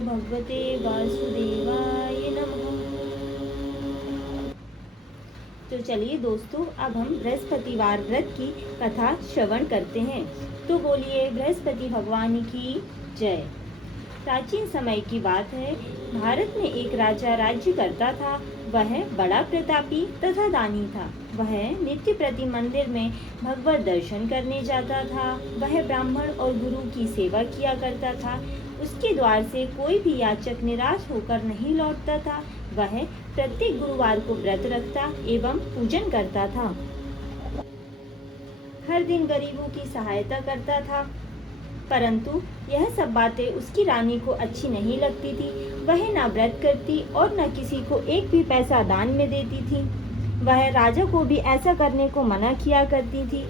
भगवते वासुदेवाय नमः। तो चलिए दोस्तों, अब हम बृहस्पतिवार व्रत की कथा श्रवण करते हैं। तो बोलिए बृहस्पति भगवान की जय। प्राचीन समय की बात है। भारत में एक राजा राज्य करता था। वह बड़ा प्रतापी तथा दानी था। वह नित्य प्रति मंदिर में भगवत दर्शन करने जाता था। वह ब्राह्मण और गुरु की सेवा किया करता था। उसके द्वार से कोई भी याचक निराश होकर नहीं लौटता था। वह प्रत्येक गुरुवार को व्रत रखता एवं पूजन करता था। हर दिन गरीबों की सहायता करता था। परंतु यह सब बातें उसकी रानी को अच्छी नहीं लगती थी। वह न व्रत करती और न किसी को एक भी पैसा दान में देती थी। वह राजा को भी ऐसा करने को मना किया करती थी।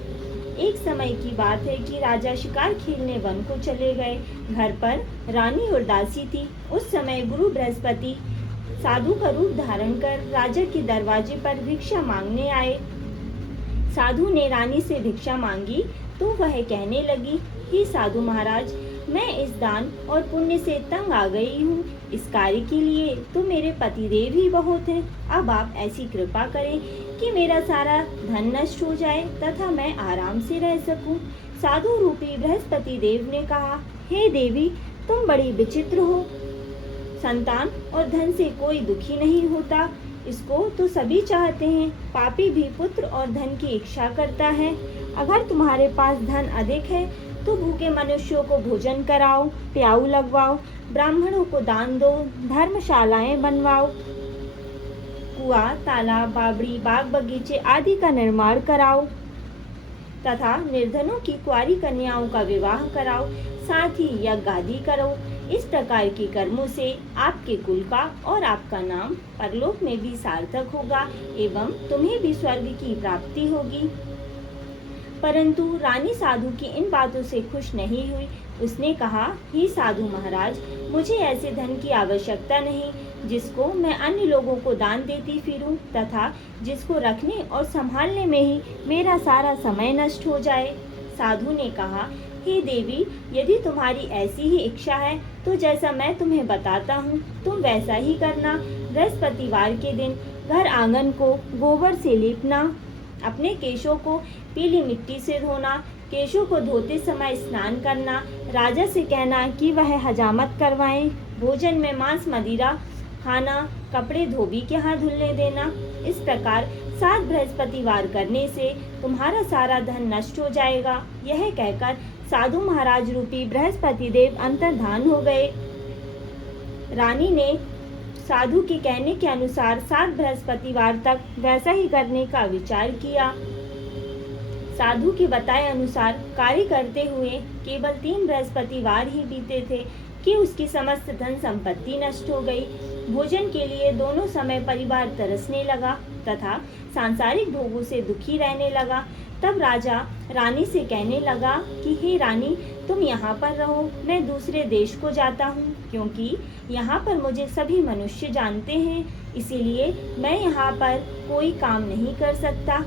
एक समय की बात है कि राजा शिकार खेलने वन को चले गए। घर पर रानी और दासी थी। उस समय गुरु बृहस्पति साधु का रूप धारण कर राजा के दरवाजे पर भिक्षा मांगने आए। साधु ने रानी से भिक्षा मांगी तो वह कहने लगी, हे साधु महाराज, मैं इस दान और पुण्य से तंग आ गई हूँ। इस कार्य के लिए तो मेरे पतिदेव ही बहुत हैं। अब आप ऐसी कृपा करें कि मेरा सारा धन नष्ट हो जाए तथा मैं आराम से रह सकूं। साधु रूपी बृहस्पति देव ने कहा, हे देवी, तुम बड़ी विचित्र हो। संतान और धन से कोई दुखी नहीं होता, इसको तो सभी चाहते हैं। पापी भी पुत्र और धन की इच्छा करता है। अगर तुम्हारे पास धन अधिक है तो भूखे मनुष्यों को भोजन कराओ, प्याऊ लगवाओ, ब्राह्मणों को दान दो, धर्मशालाएं बनवाओ, कुआं, तालाब, बावड़ी, बाग बगीचे आदि का निर्माण कराओ तथा निर्धनों की कुंवारी कन्याओं का विवाह कराओ, साथ ही यज्ञ आदि करो। इस प्रकार के कर्मों से आपके कुल का और आपका नाम परलोक में भी सार्थक होगा एवं तुम्हें भी स्वर्ग की प्राप्ति होगी। परंतु रानी साधु की इन बातों से खुश नहीं हुई। उसने कहा, हे साधु महाराज, मुझे ऐसे धन की आवश्यकता नहीं जिसको मैं अन्य लोगों को दान देती फिरूं तथा जिसको रखने और संभालने में ही मेरा सारा समय नष्ट हो जाए। साधु ने कहा, हे देवी, यदि तुम्हारी ऐसी ही इच्छा है तो जैसा मैं तुम्हें बताता हूँ तुम वैसा ही करना। बृहस्पतिवार के दिन घर आंगन को गोबर से लीपना, अपने केशों को पीली मिट्टी से धोना, केशों को धोते समय स्नान करना, राजा से कहना कि वह हजामत करवाएं, भोजन में मांस मदिरा खाना, कपड़े धोबी के हाथ धुलने देना। इस प्रकार 7 बृहस्पतिवार करने से तुम्हारा सारा धन नष्ट हो जाएगा। यह कहकर साधु महाराज रूपी बृहस्पति देव अंतर्धान हो गए। रानी ने साधु के कहने के अनुसार 7 बृहस्पतिवार तक वैसा ही करने का विचार किया। साधु के बताए अनुसार कार्य करते हुए केवल 3 बृहस्पतिवार ही बीते थे कि उसकी समस्त धन संपत्ति नष्ट हो गई। भोजन के लिए दोनों समय परिवार तरसने लगा तथा सांसारिक भोगों से दुखी रहने लगा। तब राजा रानी से कहने लगा कि हे रानी, तुम यहाँ पर रहो, मैं दूसरे देश को जाता हूँ, क्योंकि यहाँ पर मुझे सभी मनुष्य जानते हैं, इसीलिए मैं यहाँ पर कोई काम नहीं कर सकता।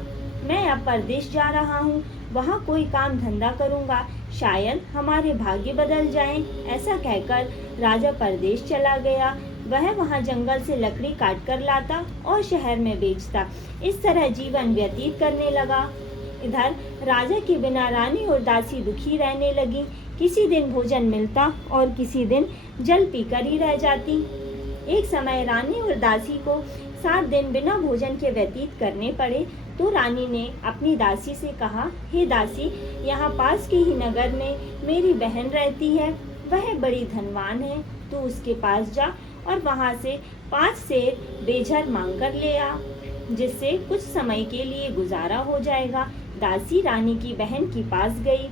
मैं अब परदेश जा रहा हूँ, वहाँ कोई काम धंधा करूँगा, शायद हमारे भाग्य बदल जाएं। ऐसा कहकर राजा परदेश चला गया। वह वहाँ जंगल से लकड़ी काट कर लाता और शहर में बेचता। इस तरह जीवन व्यतीत करने लगा। इधर राजा के बिना रानी और दासी दुखी रहने लगी। किसी दिन भोजन मिलता और किसी दिन जल पीकर ही रह जाती। एक समय रानी और दासी को 7 दिन बिना भोजन के व्यतीत करने पड़े तो रानी ने अपनी दासी से कहा, हे दासी, यहाँ पास के ही नगर में मेरी बहन रहती है, वह बड़ी धनवान है, तो उसके पास जा और वहाँ से 5 सेर बेझर मांग कर ले आ, जिससे कुछ समय के लिए गुजारा हो जाएगा। दासी रानी की बहन के पास गई।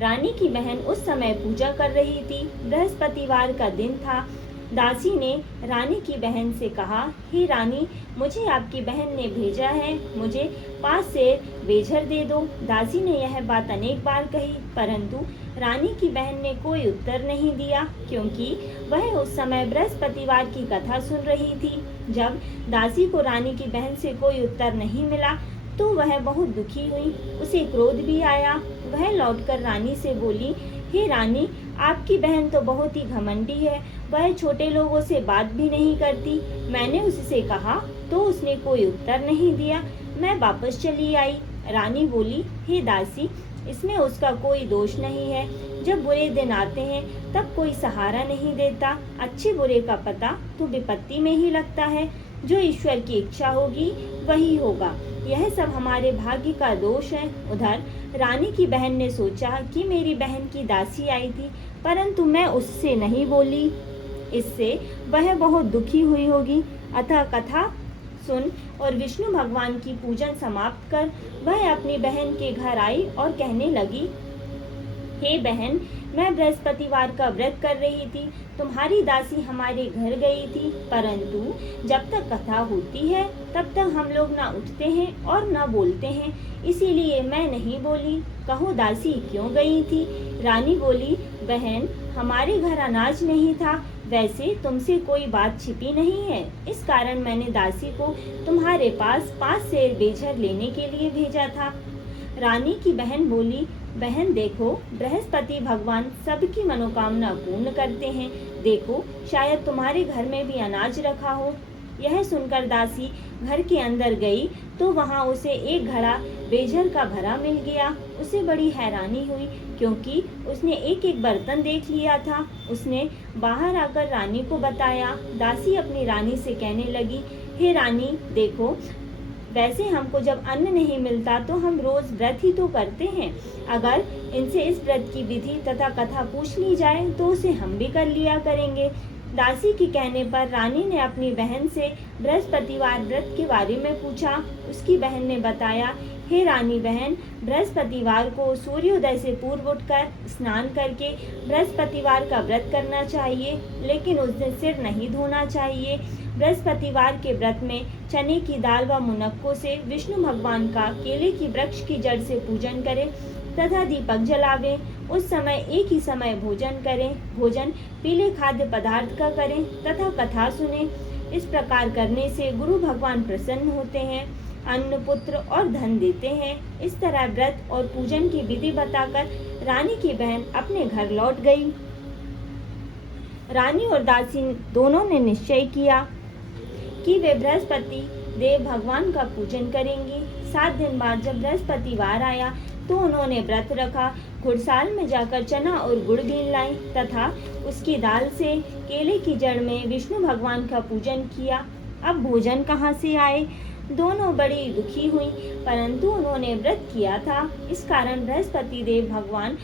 रानी की बहन उस समय पूजा कर रही थी। बृहस्पतिवार का दिन था। दासी ने रानी की बहन से कहा, हे रानी, मुझे आपकी बहन ने भेजा है, मुझे 5 सेर बेझर दे दो। दासी ने यह बात अनेक बार कही, परंतु रानी की बहन ने कोई उत्तर नहीं दिया, क्योंकि वह उस समय बृहस्पतिवार की कथा सुन रही थी। जब दासी को रानी की बहन से कोई उत्तर नहीं मिला तो वह बहुत दुखी हुई। उसे क्रोध भी आया। वह लौटकर रानी से बोली, हे रानी, आपकी बहन तो बहुत ही घमंडी है, वह छोटे लोगों से बात भी नहीं करती। मैंने उससे कहा तो उसने कोई उत्तर नहीं दिया। मैं वापस चली आई। रानी बोली, हे दासी, इसमें उसका कोई दोष नहीं है। जब बुरे दिन आते हैं तब कोई सहारा नहीं देता। अच्छे बुरे का पता तो विपत्ति में ही लगता है। जो ईश्वर की इच्छा होगी वही होगा। यह सब हमारे भाग्य का दोष है। उधर रानी की बहन ने सोचा कि मेरी बहन की दासी आई थी, परंतु मैं उससे नहीं बोली, इससे वह बहुत दुखी हुई होगी। अतः कथा सुन और विष्णु भगवान की पूजन समाप्त कर वह अपनी बहन के घर आई और कहने लगी, हे बहन, मैं बृहस्पतिवार का व्रत कर रही थी। तुम्हारी दासी हमारे घर गई थी, परंतु जब तक कथा होती है तब तक हम लोग न उठते हैं और न बोलते हैं, इसीलिए मैं नहीं बोली। कहो दासी क्यों गई थी? रानी बोली, बहन, हमारे घर अनाज नहीं था। वैसे तुमसे कोई बात छिपी नहीं है, इस कारण मैंने दासी को तुम्हारे पास 5 सेर बेझर लेने के लिए भेजा था। रानी की बहन बोली, बहन देखो, बृहस्पति भगवान सबकी मनोकामना पूर्ण करते हैं। देखो, शायद तुम्हारे घर में भी अनाज रखा हो। यह सुनकर दासी घर के अंदर गई तो वहां उसे एक घड़ा बेझर का भरा मिल गया। उसे बड़ी हैरानी हुई, क्योंकि उसने एक एक बर्तन देख लिया था। उसने बाहर आकर रानी को बताया। दासी अपनी रानी से कहने लगी, हे रानी देखो, वैसे हमको जब अन्न नहीं मिलता तो हम रोज व्रत ही तो करते हैं। अगर इनसे इस व्रत की विधि तथा कथा पूछ ली जाए तो उसे हम भी कर लिया करेंगे। दासी के कहने पर रानी ने अपनी बहन से बृहस्पतिवार व्रत के बारे में पूछा। उसकी बहन ने बताया, हे रानी बहन, बृहस्पतिवार को सूर्योदय से पूर्व उठकर स्नान करके बृहस्पतिवार का व्रत करना चाहिए, लेकिन उस दिन सिर नहीं धोना चाहिए। बृहस्पतिवार के व्रत में चने की दाल व मुनक्कों से विष्णु भगवान का केले की वृक्ष की जड़ से पूजन करें तथा दीपक जलावें। उस समय एक ही समय भोजन करें। भोजन पीले खाद्य पदार्थ का करें तथा कथा सुने। इस प्रकार करने से गुरु भगवान प्रसन्न होते हैं, अन्न, पुत्र और धन देते हैं। इस तरह व्रत और पूजन की विधि बताकर रानी की बहन अपने घर लौट गई। रानी और दासी दोनों ने निश्चय किया कि वे बृहस्पति देव भगवान का पूजन करेंगी। 7 दिन बाद जब बृहस्पतिवार आया तो उन्होंने व्रत रखा। घुड़साल में जाकर चना और गुड़ बीन लाई तथा उसकी दाल से केले की जड़ में विष्णु भगवान का पूजन किया। अब भोजन कहाँ से आए? दोनों बड़ी दुखी हुई, परंतु उन्होंने व्रत किया था, इस कारण बृहस्पति देव भगवान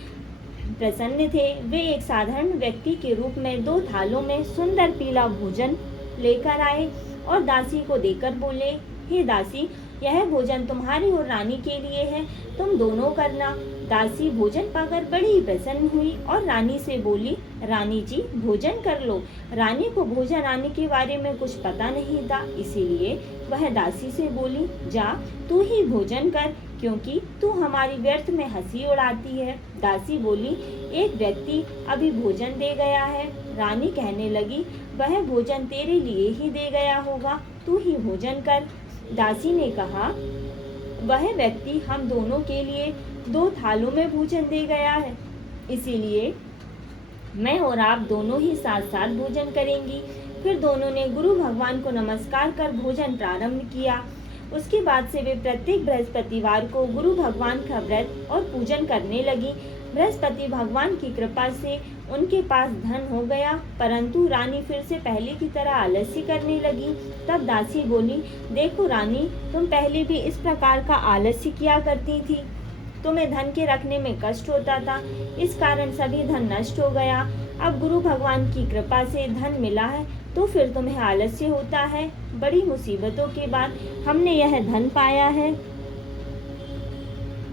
प्रसन्न थे। वे एक साधारण व्यक्ति के रूप में 2 थालों में सुंदर पीला भोजन लेकर आए और दासी को देकर बोले, हे दासी, यह भोजन तुम्हारी और रानी के लिए है, तुम दोनों करना। दासी भोजन पाकर बड़ी प्रसन्न हुई और रानी से बोली, रानी जी भोजन कर लो। रानी को भोजन आने के बारे में कुछ पता नहीं था, इसीलिए वह दासी से बोली, जा तू ही भोजन कर, क्योंकि तू हमारी व्यर्थ में हंसी उड़ाती है। दासी बोली, एक व्यक्ति अभी भोजन दे गया है। रानी कहने लगी, वह भोजन तेरे लिए ही दे गया होगा, तू ही भोजन कर। दासी ने कहा, वह व्यक्ति हम दोनों के लिए 2 थालों में भोजन दे गया है, इसीलिए मैं और आप दोनों ही साथ साथ भोजन करेंगी। फिर दोनों ने गुरु भगवान को नमस्कार कर भोजन प्रारंभ किया। उसके बाद से वे प्रत्येक बृहस्पतिवार को गुरु भगवान का व्रत और पूजन करने लगी। बृहस्पति भगवान की कृपा से उनके पास धन हो गया, परंतु रानी फिर से पहले की तरह आलस्य करने लगी। तब दासी बोली, देखो रानी, तुम पहले भी इस प्रकार का आलस्य किया करती थी। तुम्हें धन के रखने में कष्ट होता था, इस कारण सभी धन नष्ट हो गया। अब गुरु भगवान की कृपा से धन मिला है तो फिर तुम्हें आलस्य होता है। बड़ी मुसीबतों के बाद हमने यह धन पाया है,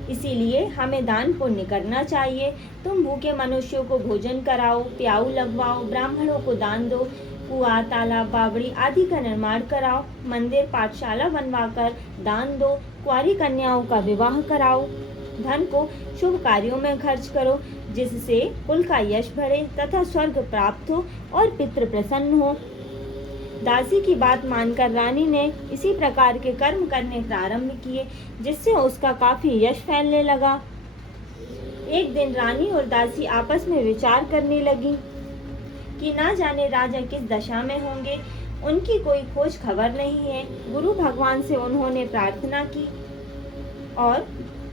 इसीलिए हमें दान पुण्य करना चाहिए। तुम भूखे मनुष्यों को भोजन कराओ, प्याऊ लगवाओ, ब्राह्मणों को दान दो, कुआं, तालाब, बावड़ी आदि का निर्माण कराओ, मंदिर, पाठशाला बनवाकर दान दो, कुंवारी कन्याओं का विवाह कराओ, धन को शुभ कार्यों में खर्च करो, जिससे कुल का यश बढ़े तथा स्वर्ग प्राप्त हो और पितृ प्रसन्न हो। दासी की बात मानकर रानी ने इसी प्रकार के कर्म करने प्रारंभ किए, जिससे उसका काफी यश फैलने लगा। एक दिन रानी और दासी आपस में विचार करने लगी कि ना जाने राजा किस दशा में होंगे। उनकी कोई खोज खबर नहीं है। गुरु भगवान से उन्होंने प्रार्थना की और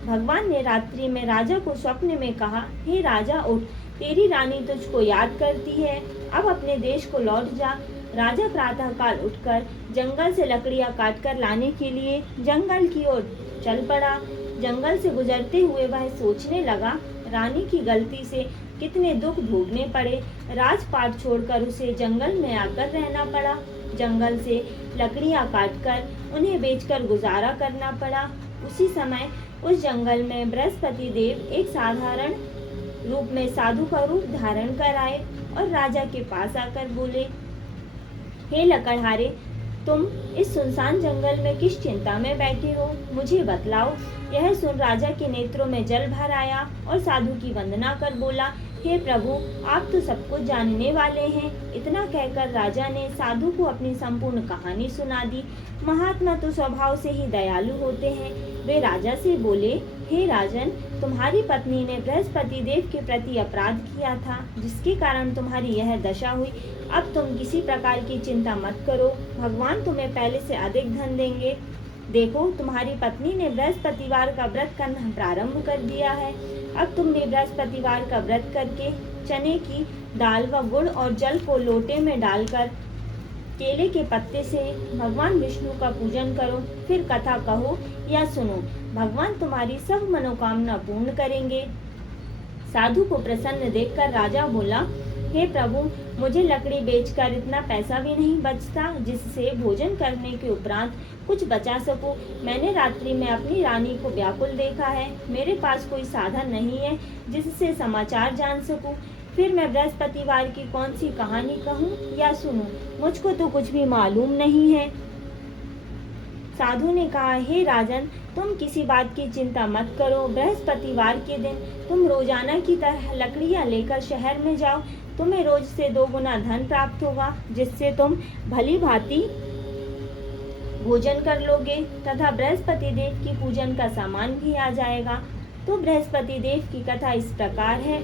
भगवान ने रात्रि में राजा को स्वप्न में कहा, हे राजा उठ, तेरी रानी तुझको याद करती है, अब अपने देश को लौट जा। राजा प्रातःकाल उठकर जंगल से लकड़ियां काटकर लाने के लिए जंगल की ओर चल पड़ा। जंगल से गुजरते हुए वह सोचने लगा, रानी की गलती से कितने दुख भोगने पड़े। राजपाट छोड़कर उसे जंगल में आकर रहना पड़ा। जंगल से लकड़ियां काटकर उन्हें बेचकर गुजारा करना पड़ा। उसी समय उस जंगल में बृहस्पति देव एक साधारण रूप में साधु का रूप धारण कर आए और राजा के पास आकर बोले, हे लकड़हारे, तुम इस सुनसान जंगल में किस चिंता में बैठे हो, मुझे बतलाओ। यह सुन राजा के नेत्रों में जल भर आया और साधु की वंदना कर बोला, हे प्रभु, आप तो सब कुछ जानने वाले हैं। इतना कहकर राजा ने साधु को अपनी संपूर्ण कहानी सुना दी। महात्मा तो स्वभाव से ही दयालु होते हैं। वे राजा से बोले, हे राजन, तुम्हारी पत्नी ने बृहस्पति देव के प्रति अपराध किया था, जिसके कारण तुम्हारी यह दशा हुई। अब तुम किसी प्रकार की चिंता मत करो, भगवान तुम्हें पहले से अधिक धन देंगे। देखो, तुम्हारी पत्नी ने बृहस्पतिवार का व्रत करना प्रारंभ कर दिया है। अब तुम भी बृहस्पतिवार का व्रत करके चने की दाल व गुड़ और जल को लोटे में डालकर केले के पत्ते से भगवान विष्णु का पूजन करो, फिर कथा कहो या सुनो। भगवान तुम्हारी सब मनोकामना पूर्ण करेंगे। साधु को प्रसन्न देखकर राजा बोला, हे प्रभु, मुझे लकड़ी बेचकर इतना पैसा भी नहीं बचता जिससे भोजन करने के उपरांत कुछ बचा सकूं। मैंने रात्रि में अपनी रानी को व्याकुल देखा है। मेरे पास कोई साधन नहीं है जिससे समाचार जान सकूं। फिर मैं बृहस्पतिवार की कौन सी कहानी कहूँ या सुनूं? मुझको तो कुछ भी मालूम नहीं है। साधु ने कहा, हे राजन, तुम किसी बात की चिंता मत करो। बृहस्पतिवार के दिन तुम रोजाना की तरह लकड़ियां लेकर शहर में जाओ। तुम्हें रोज से 2 गुना धन प्राप्त होगा, जिससे तुम भली भांति भोजन कर लोगे तथा बृहस्पति देव की पूजन का सामान भी आ जाएगा। तो बृहस्पति देव की कथा इस प्रकार है।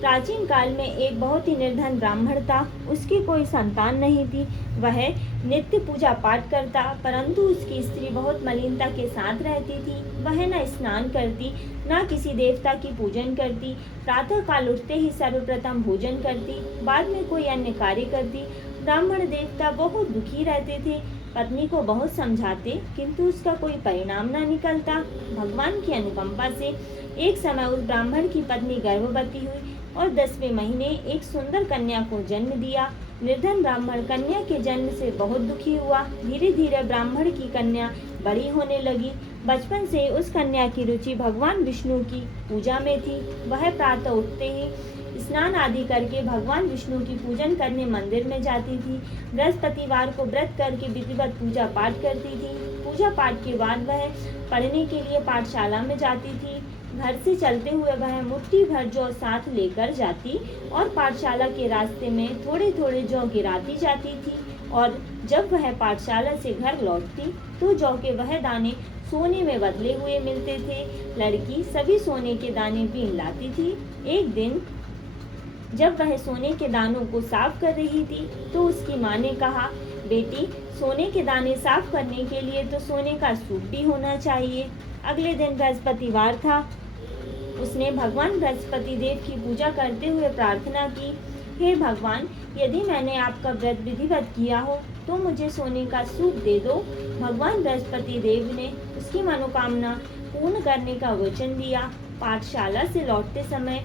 प्राचीन काल में एक बहुत ही निर्धन ब्राह्मण था। उसकी कोई संतान नहीं थी। वह नित्य पूजा पाठ करता, परंतु उसकी स्त्री बहुत मलिनता के साथ रहती थी। वह न स्नान करती, न किसी देवता की पूजन करती। प्रातः काल उठते ही सर्वप्रथम भोजन करती, बाद में कोई अन्य कार्य करती। ब्राह्मण देवता बहुत दुखी रहते थे। पत्नी को बहुत समझाते, किंतु उसका कोई परिणाम न निकलता। भगवान की अनुकंपा से एक समय उस ब्राह्मण की पत्नी गर्भवती हुई और 10वें महीने एक सुंदर कन्या को जन्म दिया। निर्धन ब्राह्मण कन्या के जन्म से बहुत दुखी हुआ। धीरे धीरे ब्राह्मण की कन्या बड़ी होने लगी। बचपन से उस कन्या की रुचि भगवान विष्णु की पूजा में थी। वह प्रातः उठते ही स्नान आदि करके भगवान विष्णु की पूजन करने मंदिर में जाती थी। बृहस्पतिवार को व्रत करके विधिवत पूजा पाठ करती थी। पूजा पाठ के बाद वह पढ़ने के लिए पाठशाला में जाती थी। घर से चलते हुए वह मुट्ठी भर जौ साथ लेकर जाती और पाठशाला के रास्ते में थोड़े थोड़े जौ गिराती जाती थी। और जब वह पाठशाला से घर लौटती तो जौ के वह दाने सोने में बदले हुए मिलते थे। लड़की सभी सोने के दाने बीन लाती थी। एक दिन जब वह सोने के दानों को साफ कर रही थी तो उसकी माँ ने कहा, बेटी, सोने के दाने साफ करने के लिए तो सोने का सूप भी होना चाहिए। अगले दिन बृहस्पतिवार था। उसने भगवान बृहस्पति देव की पूजा करते हुए प्रार्थना की, हे भगवान, यदि मैंने आपका व्रत विधिवत किया हो तो मुझे सोने का सूप दे दो। भगवान बृहस्पति देव ने उसकी मनोकामना पूर्ण करने का वचन दिया। पाठशाला से लौटते समय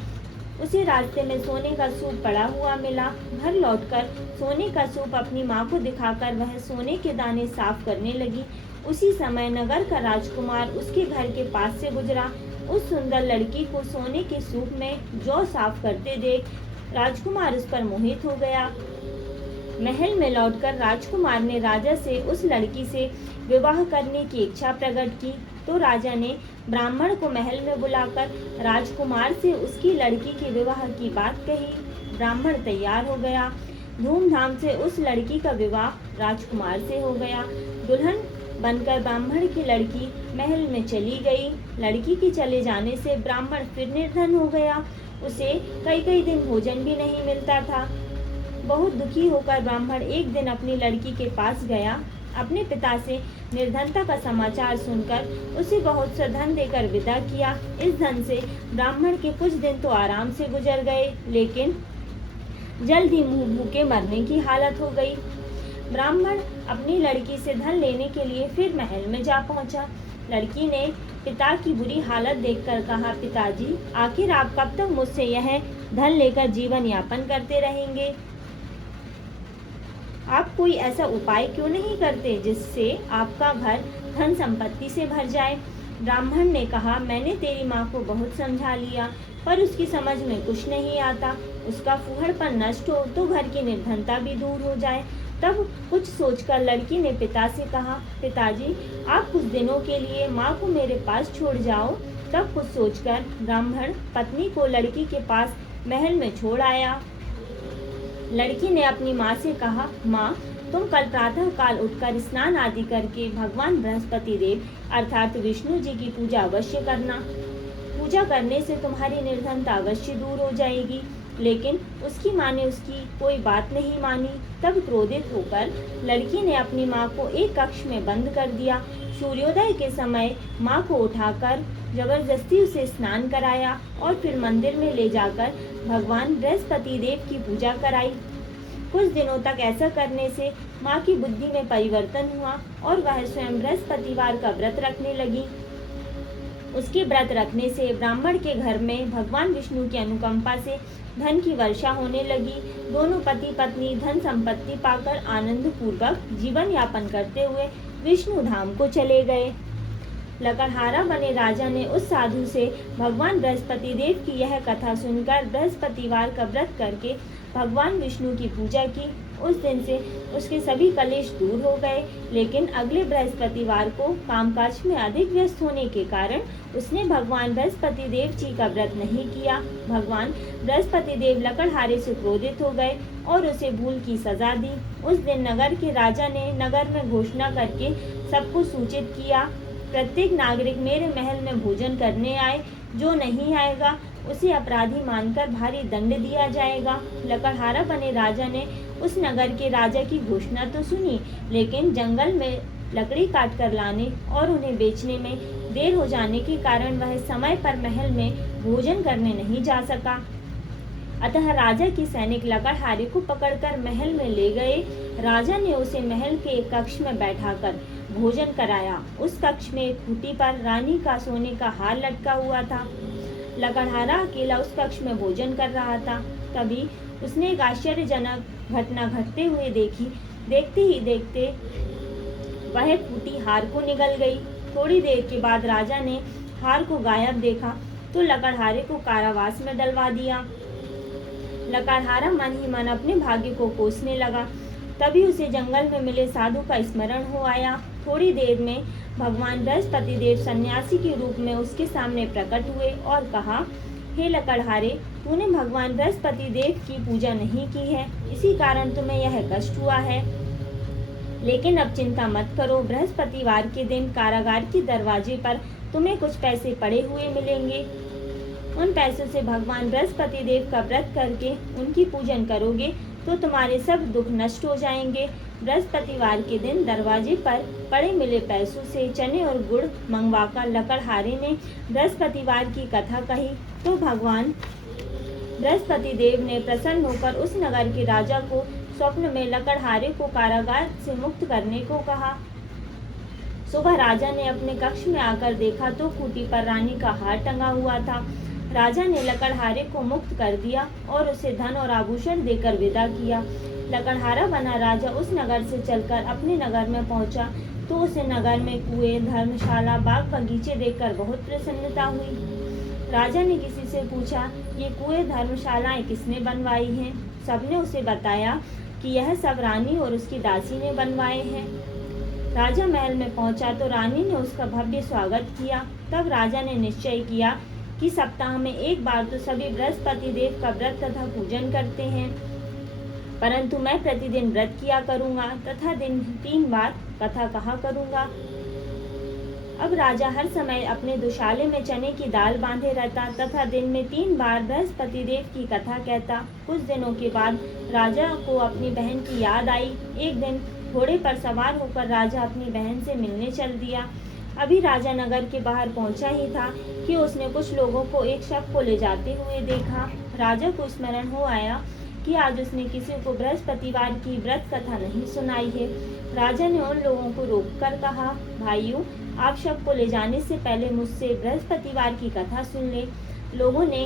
उसे रास्ते में सोने का सूप पड़ा हुआ मिला। घर लौटकर सोने का सूप अपनी माँ को दिखाकर वह सोने के दाने साफ करने लगी। उसी समय नगर का राजकुमार उसके घर के पास से गुजरा। उस सुंदर लड़की को सोने के सूप में जौ साफ करते देख राजकुमार उस पर मोहित हो गया। महल में लौटकर राजकुमार ने राजा से उस लड़की से विवाह करने की इच्छा प्रकट की। तो राजा ने ब्राह्मण को महल में बुलाकर राजकुमार से उसकी लड़की के विवाह की बात कही। ब्राह्मण तैयार हो गया। धूमधाम से उस लड़की का विवाह राजकुमार से हो गया। दुल्हन बनकर ब्राह्मण की लड़की महल में चली गई। लड़की के चले जाने से ब्राह्मण फिर निर्धन हो गया। उसे कई कई दिन भोजन भी नहीं मिलता था। बहुत दुखी होकर ब्राह्मण एक दिन अपनी लड़की के पास गया। अपने पिता से निर्धनता का समाचार सुनकर उसे बहुत सा धन देकर विदा किया। इस धन से ब्राह्मण के कुछ दिन तो आराम से गुजर गए, लेकिन जल्द ही मुंह भूखे मरने की हालत हो गई। ब्राह्मण अपनी लड़की से धन लेने के लिए फिर महल में जा पहुंचा। लड़की ने पिता की बुरी हालत देखकर कहा, पिताजी, आखिर आप कब तक मुझसे यह धन लेकर जीवन यापन करते रहेंगे? आप कोई ऐसा उपाय क्यों नहीं करते जिससे आपका घर धन संपत्ति से भर जाए? ब्राह्मण ने कहा, मैंने तेरी माँ को बहुत समझा लिया, पर उसकी समझ में कुछ नहीं आता। उसका फूहड़पन नष्ट हो तो घर की निर्धनता भी दूर हो जाए। तब कुछ सोचकर लड़की ने पिता से कहा, पिताजी, आप कुछ दिनों के लिए माँ को मेरे पास छोड़ जाओ। तब कुछ सोचकर ब्राह्मण पत्नी को लड़की के पास महल में छोड़ आया। लड़की ने अपनी माँ से कहा, माँ, तुम कल प्रातः काल उठकर स्नान आदि करके भगवान बृहस्पति देव अर्थात विष्णु जी की पूजा अवश्य करना। पूजा करने से तुम्हारी निर्धनता अवश्य दूर हो जाएगी। लेकिन उसकी माँ ने उसकी कोई बात नहीं मानी। तब क्रोधित होकर लड़की ने अपनी माँ को एक कक्ष में बंद कर दिया। सूर्योदय के समय माँ को उठाकर जबरदस्ती उसे स्नान कराया और फिर मंदिर में ले जाकर भगवान बृहस्पति देव की पूजा कराई। कुछ दिनों तक ऐसा करने से माँ की बुद्धि में परिवर्तन हुआ और वह स्वयं बृहस्पतिवार का व्रत रखने लगी। उसके व्रत रखने से ब्राह्मण के घर में भगवान विष्णु की अनुकंपा से धन की वर्षा होने लगी। दोनों पति पत्नी धन संपत्ति पाकर आनंद पूर्वक जीवन यापन करते हुए विष्णु धाम को चले गए। लकड़हारा बने राजा ने उस साधु से भगवान बृहस्पति देव की यह कथा सुनकर बृहस्पतिवार का व्रत करके भगवान विष्णु की पूजा की। उस दिन से उसके सभी कलेश दूर हो गए। लेकिन अगले बृहस्पतिवार को कामकाज में अधिक व्यस्त होने के कारण उसने भगवान बृहस्पति देव जी का व्रत नहीं किया। भगवान बृहस्पति देव लकड़हारे से क्रोधित हो गए और उसे भूल की सजा दी। उस दिन नगर के राजा ने नगर में घोषणा करके सबको सूचित किया, प्रत्येक नागरिक मेरे महल में भोजन करने आए। जो नहीं आएगा उसे अपराधी मानकर भारी दंड दिया जाएगा। लकड़हारा बने राजा ने उस नगर के राजा की घोषणा तो सुनी, लेकिन जंगल में लकड़ी काट कर लाने और उन्हें बेचने में देर हो जाने के कारण वह समय पर महल में भोजन करने नहीं जा सका। अतः राजा की सैनिक लकड़हारे को पकड़कर महल में ले गए। राजा ने उसे महल के एक कक्ष में बैठाकर भोजन कराया। उस कक्ष में एक खूंटी पर रानी का सोने का हार लटका हुआ था। लकड़हारा अकेला उस कक्ष में भोजन कर रहा था। तभी उसने एक आश्चर्यजनक घटना घटते हुए देखी। देखते ही देखते वह खूंटी हार को निगल गई। थोड़ी देर के बाद राजा ने हार को गायब देखा तो लकड़हारे को कारावास में डलवा दिया। लकड़हारा मन ही मन अपने भाग्य को कोसने लगा। तभी उसे जंगल में मिले साधु का स्मरण हो आया। थोड़ी देर में भगवान बृहस्पति देव सन्यासी के रूप में उसके सामने प्रकट हुए और कहा, हे लकड़हारे, तूने भगवान बृहस्पति देव की पूजा नहीं की है, इसी कारण तुम्हें यह कष्ट हुआ है। लेकिन अब चिंता मत करो, बृहस्पतिवार के दिन कारागार के दरवाजे पर तुम्हें कुछ पैसे पड़े हुए मिलेंगे। उन पैसों से भगवान बृहस्पति देव का व्रत करके उनकी पूजन करोगे तो तुम्हारे सब दुख नष्ट हो जाएंगे। बृहस्पतिवार के दिन दरवाजे पर पड़े मिले पैसों से चने और गुड़ मंगवाकर लकड़हारे ने बृहस्पतिवार की कथा कही तो भगवान बृहस्पति देव ने प्रसन्न होकर उस नगर के राजा को स्वप्न में लकड़हारे को कारागार से मुक्त करने को कहा। सुबह राजा ने अपने कक्ष में आकर देखा तो खूंटी पर रानी का हार टंगा हुआ था। राजा ने लकड़हारे को मुक्त कर दिया और उसे धन और आभूषण देकर विदा किया। लकड़हारा बना राजा उस नगर से चलकर अपने नगर में पहुंचा तो उसे नगर में कुएं, धर्मशाला, बाग बगीचे देखकर बहुत प्रसन्नता हुई। राजा ने किसी से पूछा, ये कुएं, धर्मशालाएं किसने बनवाई हैं? सबने उसे बताया कि यह सब रानी और उसकी दासी ने बनवाए हैं। राजा महल में पहुंचा तो रानी ने उसका भव्य स्वागत किया। तब राजा ने निश्चय किया कि सप्ताह में एक बार तो सभी बृहस्पति देव का व्रत तथा पूजन करते हैं, परंतु मैं प्रतिदिन व्रत किया करूंगा तथा दिन 3 बार कथा कहा करूंगा। अब राजा हर समय अपने दुशाले में चने की दाल बांधे रहता तथा दिन में 3 बार बृहस्पति देव की कथा कहता। कुछ दिनों के बाद राजा को अपनी बहन की याद आई। एक दिन घोड़े पर सवार होकर राजा अपनी बहन से मिलने चल दिया। अभी राजा नगर के बाहर पहुंचा ही था कि उसने कुछ लोगों को एक शव को ले जाते हुए देखा। राजा को स्मरण हो आया कि आज उसने किसी को बृहस्पतिवार की व्रत कथा नहीं सुनाई है। राजा ने उन लोगों को रोककर कहा, भाइयों, आप शव को ले जाने से पहले मुझसे बृहस्पतिवार की कथा सुन ले। लोगों ने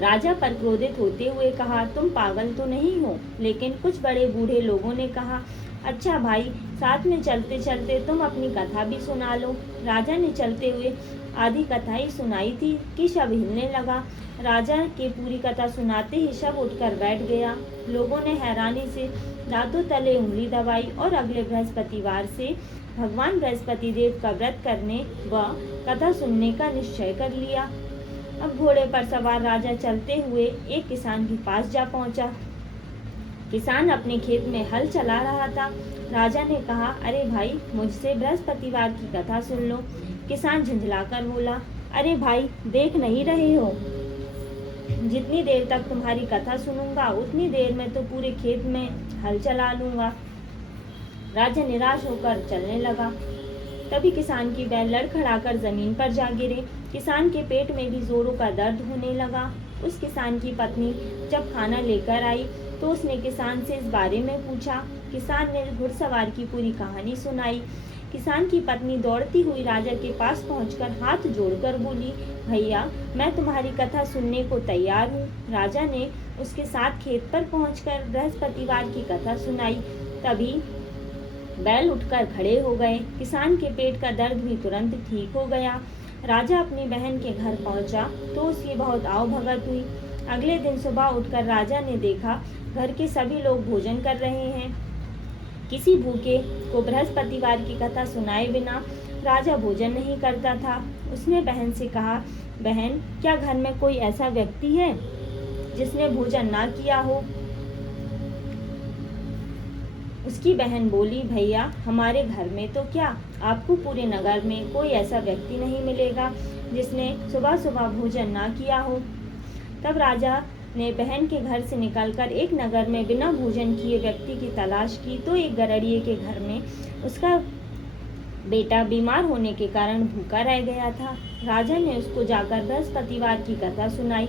राजा पर क्रोधित होते हुए कहा, तुम पागल तो नहीं हो? लेकिन कुछ बड़े बूढ़े लोगों ने कहा, अच्छा भाई, साथ में चलते चलते तुम अपनी कथा भी सुना लो। राजा ने चलते हुए आधी कथा ही सुनाई थी कि शव हिलने लगा। राजा के पूरी कथा सुनाते ही शव उठकर बैठ गया। लोगों ने हैरानी से दांतों तले उंगली दबाई और अगले बृहस्पतिवार से भगवान बृहस्पति देव का व्रत करने व कथा सुनने का निश्चय कर लिया। अब घोड़े पर सवार राजा चलते हुए एक किसान के पास जा पहुंचा। किसान अपने खेत में हल चला रहा था। राजा ने कहा, अरे भाई, मुझसे बृहस्पतिवार की कथा सुन लो। किसान झुंझलाकर बोला, अरे भाई, देख नहीं रहे हो, जितनी देर तक तुम्हारी कथा सुनूंगा उतनी देर में तो पूरे खेत में हल चला लूंगा। राजा निराश होकर चलने लगा। तभी किसान की बैल लड़खड़ाकर जमीन पर जा गिरे। किसान के पेट में भी जोरों का दर्द होने लगा। उस किसान की पत्नी जब खाना लेकर आई तो उसने किसान से इस बारे में पूछा। किसान ने घुड़सवार की पूरी कहानी सुनाई। किसान की पत्नी दौड़ती हुई राजा के पास पहुंचकर हाथ जोड़कर बोली, भैया, मैं तुम्हारी कथा सुनने को तैयार हूँ। राजा ने उसके साथ खेत पर पहुंचकर बृहस्पतिवार की कथा सुनाई। तभी बैल उठकर खड़े हो गए। किसान के पेट का दर्द भी तुरंत ठीक हो गया। राजा अपनी बहन के घर पहुंचा तो उसकी बहुत आवभगत हुई। अगले दिन सुबह उठकर राजा ने देखा घर के सभी लोग भोजन कर रहे हैं। किसी भूखे को बृहस्पतिवार की कथा सुनाए बिना राजा भोजन नहीं करता था। उसने बहन से कहा, बहन, क्या घर में कोई ऐसा व्यक्ति है जिसने भोजन ना किया हो? उसकी बहन बोली, भैया, हमारे घर में तो क्या, आपको पूरे नगर में कोई ऐसा व्यक्ति नहीं मिलेगा जिसने सुबह सुबह भोजन ना किया हो। तब राजा ने बहन के घर से निकलकर एक नगर में बिना भोजन किए व्यक्ति की तलाश की तो एक गरड़िए के घर में उसका बेटा बीमार होने के कारण भूखा रह गया था। राजा ने उसको जाकर बृहस्पतिवार की कथा सुनाई।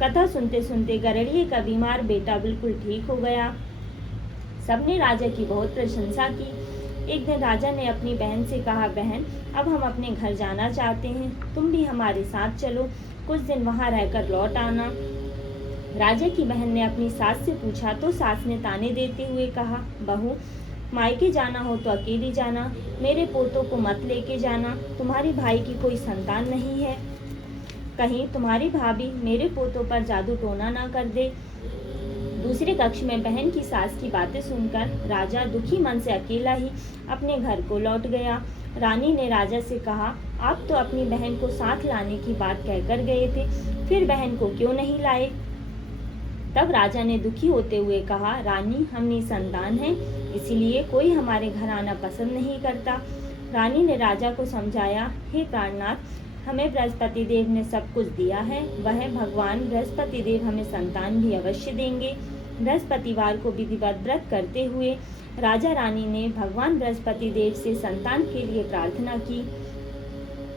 कथा सुनते सुनते गरड़िए का बीमार बेटा बिल्कुल ठीक हो गया। सबने राजा की बहुत प्रशंसा की। एक दिन राजा ने अपनी बहन से कहा, बहन, अब हम अपने घर जाना चाहते हैं, तुम भी हमारे साथ चलो, कुछ दिन वहां रहकर लौट आना। राजा की बहन ने अपनी सास से पूछा तो सास ने ताने देते हुए कहा, बहू, मायके जाना हो तो अकेली जाना, मेरे पोतों को मत लेके जाना, तुम्हारे भाई की कोई संतान नहीं है, कहीं तुम्हारी भाभी मेरे पोतों पर जादू टोना ना कर दे। दूसरे कक्ष में बहन की सास की बातें सुनकर राजा दुखी मन से अकेला ही अपने घर को लौट गया। रानी ने राजा से कहा, आप तो अपनी बहन को साथ लाने की बात कहकर गए थे, फिर बहन को क्यों नहीं लाए? तब राजा ने दुखी होते हुए कहा, रानी, हम निसंतान हैं, इसीलिए कोई हमारे घर आना पसंद नहीं करता। रानी ने राजा को समझाया, हे प्राणनाथ, हमें बृहस्पति देव ने सब कुछ दिया है, वह भगवान बृहस्पति देव हमें संतान भी अवश्य देंगे। बृहस्पतिवार को विधिवत व्रत करते हुए राजा रानी ने भगवान बृहस्पति देव से संतान के लिए प्रार्थना की।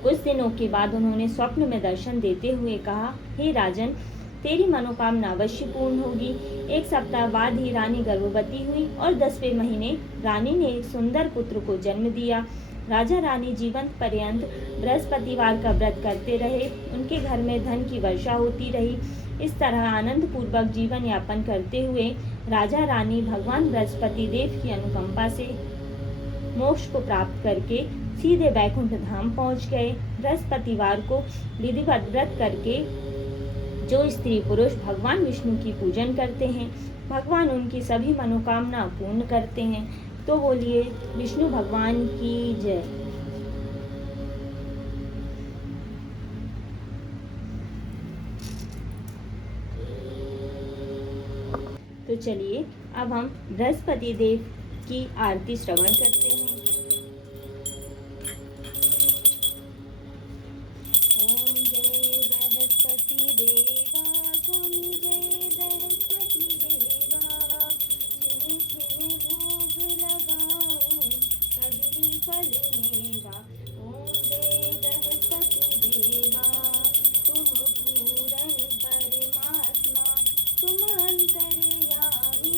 कुछ दिनों के बाद उन्होंने स्वप्न में दर्शन देते हुए कहा, हे राजन, तेरी मनोकामना अवश्य पूर्ण होगी। एक सप्ताह बाद ही रानी गर्भवती हुई और 10वें महीने रानी ने एक सुंदर पुत्र को जन्म दिया। राजा रानी जीवन पर्यंत बृहस्पतिवार का व्रत करते रहे। उनके घर में धन की वर्षा होती रही। इस तरह आनंद पूर्वक जीवन यापन करते हुए राजा रानी भगवान बृहस्पति देव की अनुकंपा से मोक्ष को प्राप्त करके सीधे बैकुंठ धाम पहुंच गए। बृहस्पतिवार को विधिवत व्रत करके जो स्त्री पुरुष भगवान विष्णु की पूजन करते हैं, भगवान उनकी सभी मनोकामना पूर्ण करते हैं। तो बोलिए विष्णु भगवान की जय। तो चलिए अब हम बृहस्पति देव की आरती श्रवण करते हैं। फल मेवा। ओम जय बृहस्पति देवा, तुम पूर्ण परमात्मा, तुम अंतर्यामी,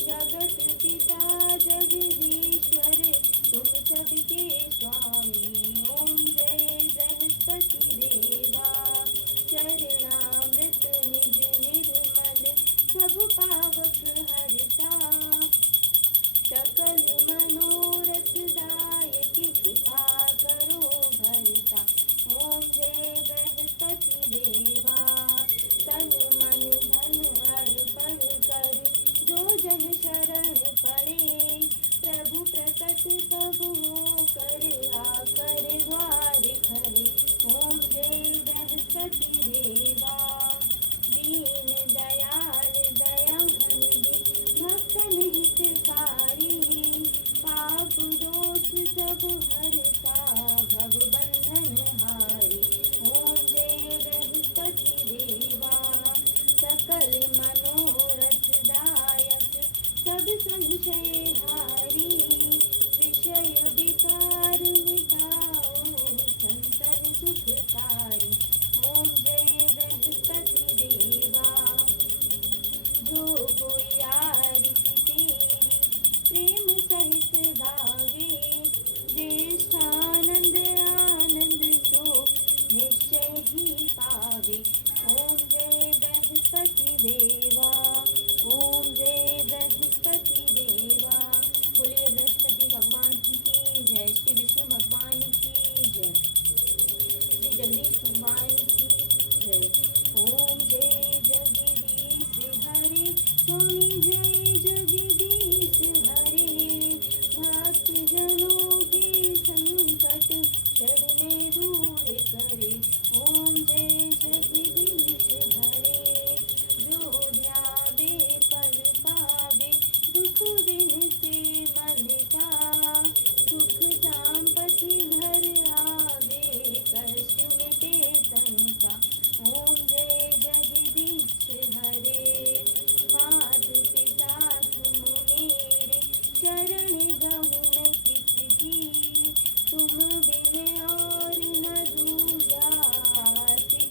जगत पिता जगदीश्वर, तुम सबके स्वामी। ओम जय बृहस्पति देवा, चरणामृत निज निर्मल, सब पावक हरता, सकल मनोरथ दायक, कृपा करो भरता। ओम जय बृहस्पति देवा, तन मन धन अर्पण कर, जो जन शरण पड़े, प्रभु प्रकट तब हो कर, आकर द्वार खड़े। ओम जय बृहस्पति देवा, दीन दयाल दयाहन भक्तन हितकारी, पाप दोष सब हरता, भव बंधन हारी। ओम जय बृहस्पति देवा, सकल मनोरथ दायक, सब संशय हारी, विषय विकार मिटाओ, संतन सुखकारी। ओम जय बृहस्पति देवा, जो कोई आरती तेरी प्रेम सहित गावे, ज्येष्ठानंद आनंद सो निश्चय ही पावे। ओम जय बृहस्पति देवा, ओम जय बृहस्पति देवा। बोलिए बृहस्पति भगवान की जय, श्री विष्णु भगवान की जय, श्री जगदीश भगवान की जय। ओम जय जगदीश हरे, स्वामी जय जगदीश हरे, भक्त जनों के संकट क्षण में दूर करे। ओम जय जगदीश हरे, जो ध्यावे फल पावे, दुख दिन से मन का, सुख संपत्ति घर आवे, कष्ट मिटे तन का। ओम जय जगदीश हरे, मात पिता तुम मेरे, शरण गहूँ मैं किसकी, तुम बिन और न दूजा,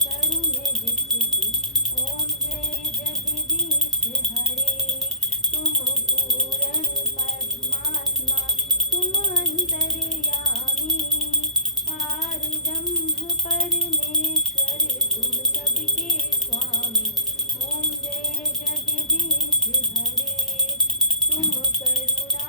करूँ मैं जिसकी। ओम जय जगदीश हरे, तुम पूर्ण परमात्मा, तुम अंतर्यामी, पार ब्रह्म परमेश्वर, तुम सबके स्वामी। ओम जय जगदीश हरे, तुम करुणा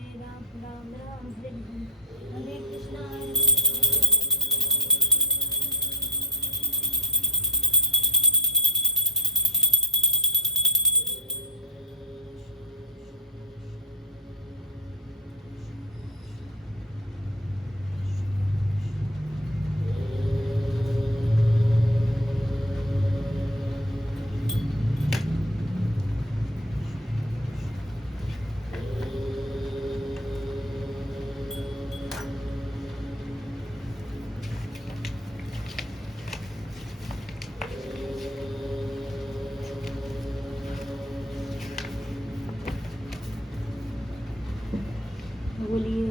हरे राम राम राम हरे हरे, हरे कृष्णा हरे कृष्णा। बोलिए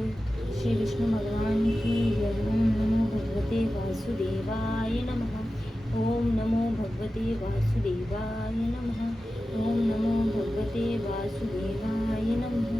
श्री विष्णु भगवान की जय। ओम नमो भगवते वासुदेवाय नमः। ओम नमो भगवते वासुदेवाय नमः। ओम नमो भगवते वासुदेवाय नमः।